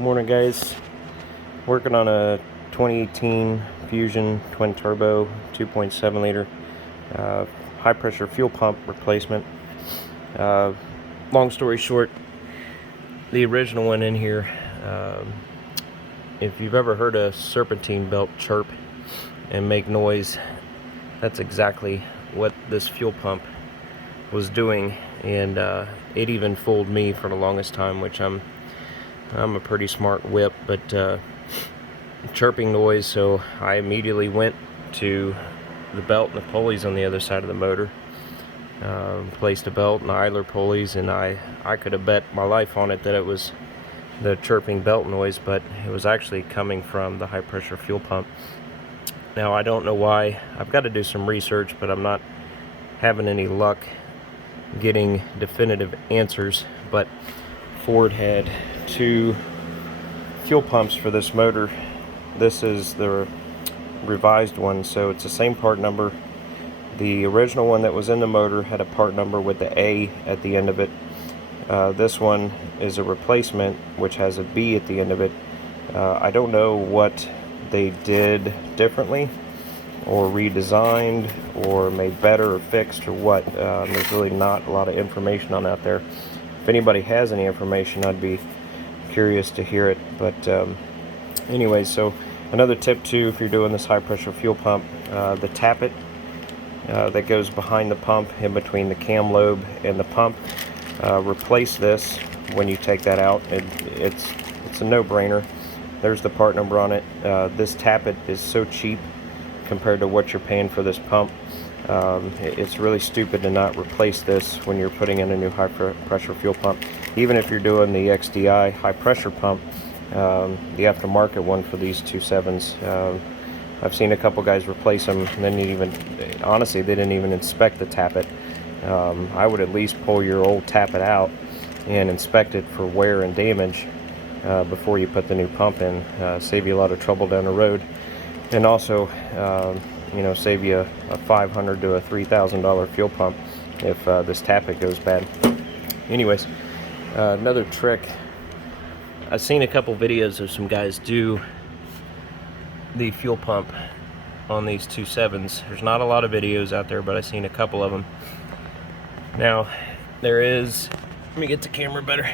Morning, guys. Working on a 2018 Fusion twin turbo 2.7 liter high pressure fuel pump replacement. Long story short, the original one in here, if you've ever heard a serpentine belt chirp and make noise, that's exactly what this fuel pump was doing, and it even fooled me for the longest time, which I'm a pretty smart whip, but chirping noise, so I immediately went to the belt and the pulleys on the other side of the motor, placed a belt and idler pulleys, and I could have bet my life on it that it was the chirping belt noise, but it was actually coming from the high pressure fuel pump. Now I don't know why. I've got to do some research, but I'm not having any luck getting definitive answers. But Ford had two fuel pumps for this motor. This is the revised one, so it's the same part number. The original one that was in the motor had a part number with the A at the end of it. This one is a replacement which has a B at the end of it. I don't know what they did differently or redesigned or made better or fixed or what. There's really not a lot of information on that there. If anybody has any information, I'd be curious to hear it. But anyway, so another tip too, if you're doing this high pressure fuel pump, the tappet that goes behind the pump in between the cam lobe and the pump, replace this when you take that out. It's a no-brainer. There's the part number on it. This tappet is so cheap compared to what you're paying for this pump. It's really stupid to not replace this when you're putting in a new high pressure fuel pump. Even if you're doing the XDI high pressure pump, the aftermarket one for these 2.7s, I've seen a couple guys replace them, and then honestly, they didn't even inspect the tappet. I would at least pull your old tappet out and inspect it for wear and damage before you put the new pump in. Save you a lot of trouble down the road, and also save you a $500 to a $3,000 fuel pump if this tappet goes bad. Anyways, another trick, I've seen a couple videos of some guys do the fuel pump on these 2.7s. There's not a lot of videos out there, but I've seen a couple of them. Now there is, let me get the camera better.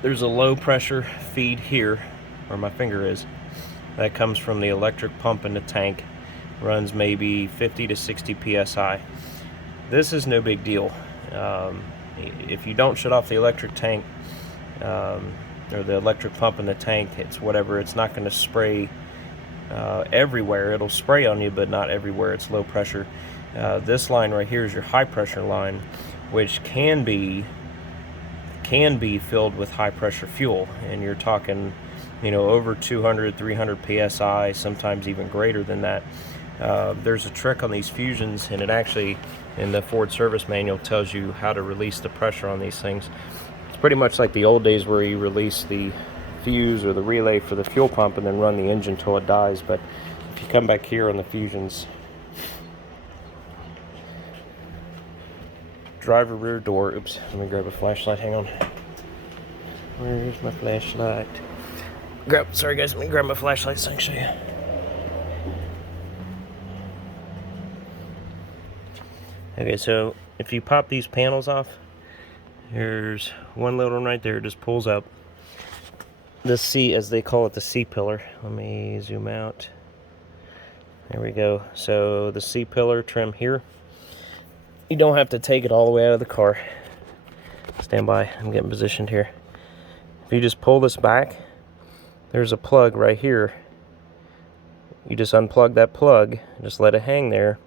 There's a low pressure feed here where my finger is. That comes from the electric pump in the tank. Runs maybe 50 to 60 psi. This is no big deal. If you don't shut off the electric tank, or the electric pump in the tank, it's whatever, it's not going to spray everywhere. It'll spray on you, but not everywhere. It's low pressure. This line right here is your high pressure line, which can be filled with high pressure fuel, and you're talking over 200, 300 psi, sometimes even greater than that. There's a trick on these Fusions, and it actually, in the Ford service manual, tells you how to release the pressure on these things. It's pretty much like the old days where you release the fuse or the relay for the fuel pump and then run the engine till it dies. But if you come back here on the Fusions, driver rear door, oops, let me grab a flashlight, hang on. Where's my flashlight? Sorry guys, let me grab my flashlight so I can show you. Okay, so if you pop these panels off, there's one little one right there, it just pulls up. This C, as they call it, the C-pillar. Let me zoom out. There we go. So the C-pillar trim here. You don't have to take it all the way out of the car. Stand by, I'm getting positioned here. If you just pull this back, there's a plug right here. You just unplug that plug, just let it hang there,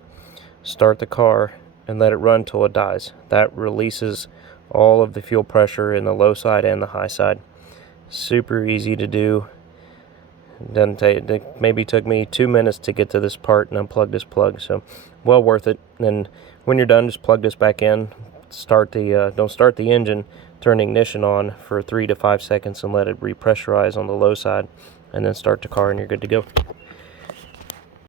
start the car, and let it run till it dies. That releases all of the fuel pressure in the low side and the high side. Super easy to do. Doesn't take, it maybe took me 2 minutes to get to this part and unplug this plug, so well worth it. And when you're done, just plug this back in. Don't start the engine. Turn the ignition on for 3 to 5 seconds and let it repressurize on the low side, and then start the car, and you're good to go.